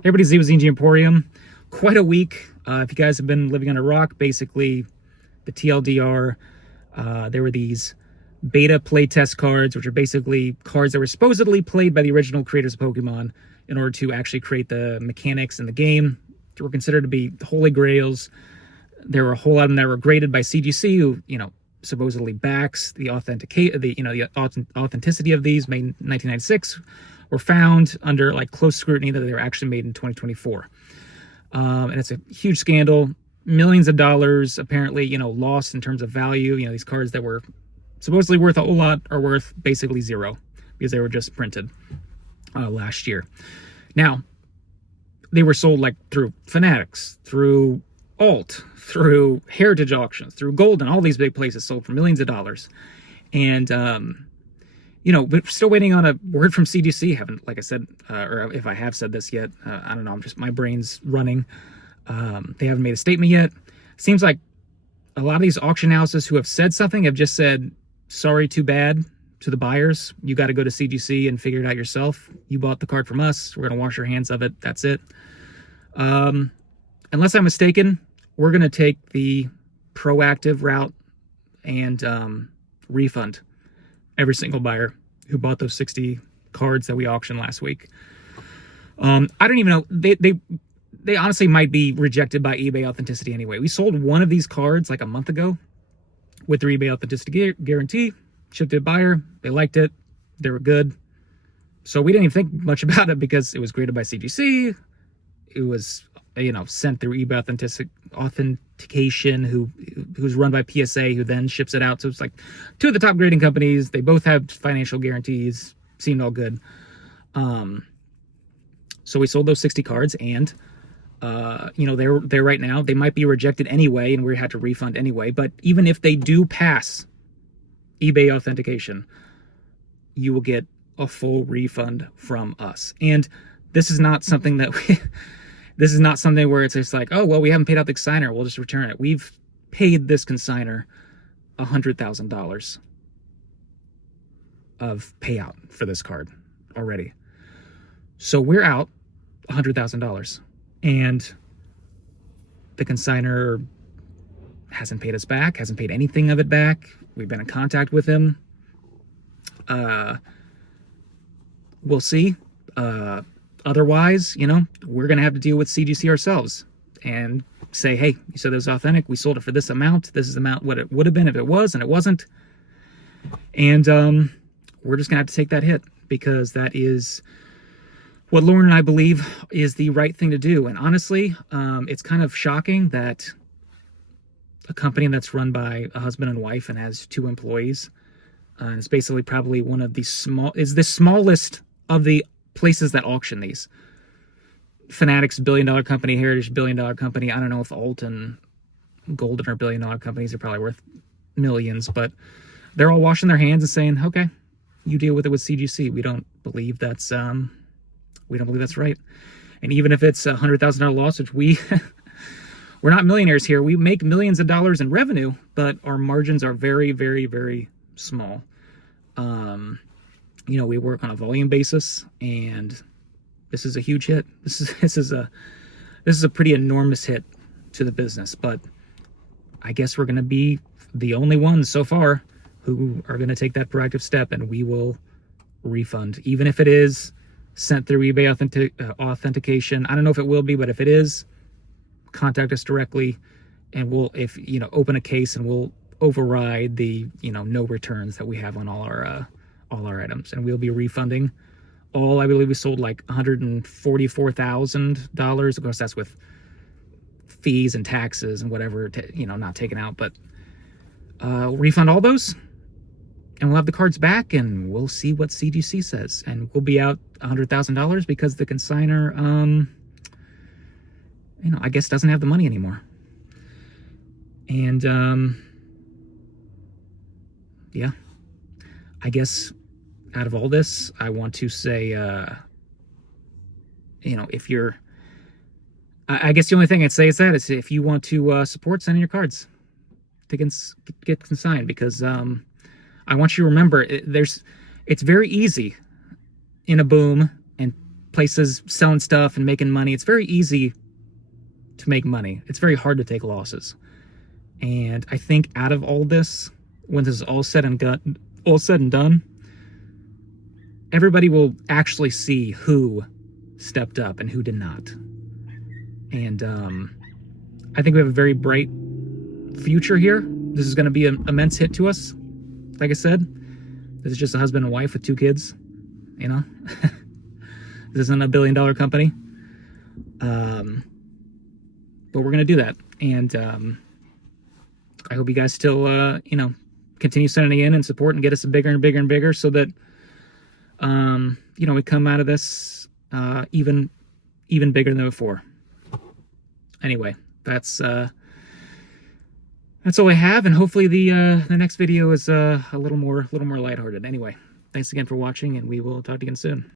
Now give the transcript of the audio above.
Everybody's Zebazine Emporium. Quite a week. If you guys have been living on a rock, basically the TLDR, there were these beta playtest cards, which are basically cards that were supposedly played by the original creators of Pokemon in order to actually create the mechanics in the game. They were considered to be holy grails. There were a whole lot of them that were graded by CGC, who, supposedly backs the authenticity of these, made in 1996, were found under close scrutiny that they were actually made in 2024. And it's a huge scandal. Millions of dollars apparently, lost in terms of value. These cards that were supposedly worth a whole lot are worth basically zero because they were just printed last year. Now, they were sold through Fanatics, through Alt, through Heritage Auctions, through Golden, all these big places sold for millions of dollars. And, we're still waiting on a word from CGC. Haven't, like I said, or if I have said this yet, I don't know. My brain's running. They haven't made a statement yet. Seems like a lot of these auction houses who have said something have just said, sorry, too bad to the buyers. You got to go to CGC and figure it out yourself. You bought the card from us. We're going to wash our hands of it. That's it. Unless I'm mistaken, we're going to take the proactive route and refund every single buyer who bought those 60 cards that we auctioned last week. I don't even know. They honestly might be rejected by eBay authenticity anyway. We sold one of these cards a month ago with their eBay authenticity guarantee. Shipped to a buyer. They liked it. They were good. So we didn't even think much about it because it was graded by CGC. It was, sent through eBay authentication, who's run by PSA, who then ships it out. So it's two of the top grading companies. They both have financial guarantees. Seemed all good. So we sold those 60 cards, and they're right now. They might be rejected anyway, and we had to refund anyway. But even if they do pass eBay authentication, you will get a full refund from us. And this is not something that this is not something where it's just oh, well, we haven't paid out the consignor, we'll just return it. We've paid this consignor $100,000 of payout for this card already. So we're out $100,000, and the consignor hasn't paid us back, hasn't paid anything of it back. We've been in contact with him. We'll see. Otherwise, we're going to have to deal with CGC ourselves and say, hey, you said it was authentic. We sold it for this amount. This is the amount what it would have been if it was, and it wasn't. And we're just going to have to take that hit because that is what Lauren and I believe is the right thing to do. And honestly, it's kind of shocking that a company that's run by a husband and wife and has 2 employees, and it's basically probably one of the smallest of the places that auction these. Fanatics, $1 billion company. Heritage, $1 billion company. I don't know if Alt and Golden are $1 billion companies. They're probably worth millions, but they're all washing their hands and saying, okay, you deal with it with CGC. We don't believe that's right. And even if it's $100,000 loss, which we're not millionaires here. We make millions of dollars in revenue, but our margins are very, very, very small. We work on a volume basis, and this is a huge hit. This is a pretty enormous hit to the business. But I guess we're going to be the only ones so far who are going to take that proactive step, and we will refund, even if it is sent through eBay authentication. I don't know if it will be, but if it is, contact us directly, and we'll open a case, and we'll override the no returns that we have on all our items, and we'll be refunding all. I believe we sold $144,000. Of course, that's with fees and taxes and whatever, not taken out, but we'll refund all those, and we'll have the cards back, and we'll see what CGC says, and we'll be out $100,000 because the consignor, I guess doesn't have the money anymore. And yeah, I guess out of all this, I want to say, if you're, I guess the only thing I'd say is if you want to support, send in your cards to get consigned, because I want you to remember, it's very easy in a boom and places selling stuff and making money. It's very easy to make money. It's very hard to take losses. And I think out of all this, when this is all said and done, everybody will actually see who stepped up and who did not. And I think we have a very bright future here. This is going to be an immense hit to us. Like I said, this is just a husband and wife with 2 kids. You know, this isn't a billion-dollar company. But we're going to do that. And I hope you guys still, you know, continue sending in and support and get us bigger and bigger and bigger so that, you know, we come out of this even bigger than before. Anyway, that's all I have, and hopefully the next video is a little more lighthearted. Anyway, thanks again for watching, and we will talk to you again soon.